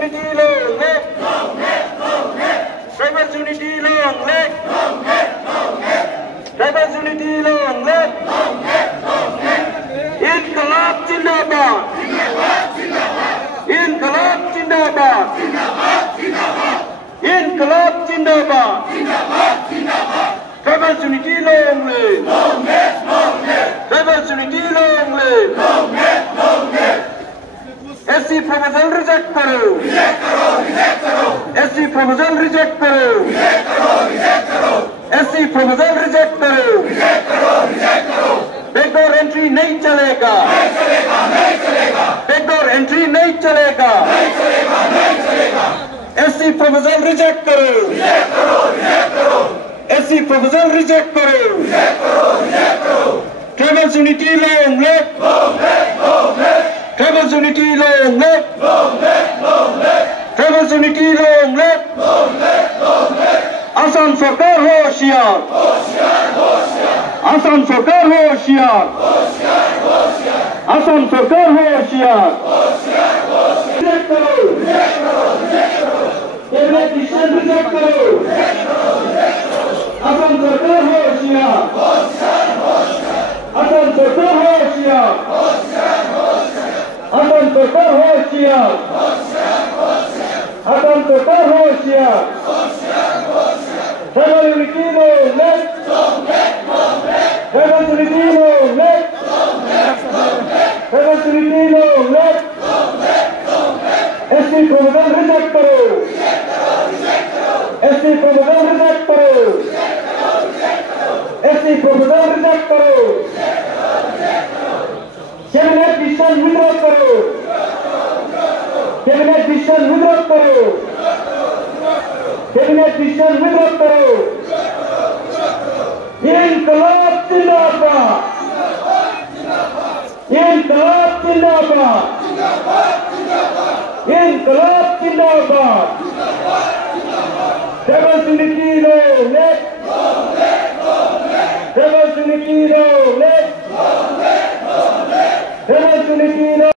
unity long live. Tribal unity long live. Tribal unity long live. Inqilab Zindabad. Inqilab Zindabad. Inqilab Zindabad. Tribal unity long live. Tribal unity long live. SC proposal reject करो. SC proposal reject करो. SC proposal reject करो. Backdoor entry नहीं चलेगा. Backdoor entry नहीं चलेगा. SC proposal reject करो. SC proposal reject करो. Tribal unity long live. Tribal unity long live. Tribal unity long live. Assam Sarkar होशियार. Assam Sarkar होशियार. Assam Sarkar होशियार. Reject करो. Cabinet decision reject करो. Assam Sarkar होशियार. Assam Sarkar होशियार. Assam Sarkar होशियार. Assam Sarkar होशियार. Tribal unity long live. Tribal unity long live. Tribal unity long live. SC proposal reject करो. SC proposal reject करो. SC proposal reject करो. Cabinet decision withdraw करो. Cabinet decision withdraw करो. Cabinet decision withdraw करो. Inqilab Zindabad. Inqilab Zindabad. Inqilab Zindabad. Tribal unity long live. Tribal unity long live. Tribal unity long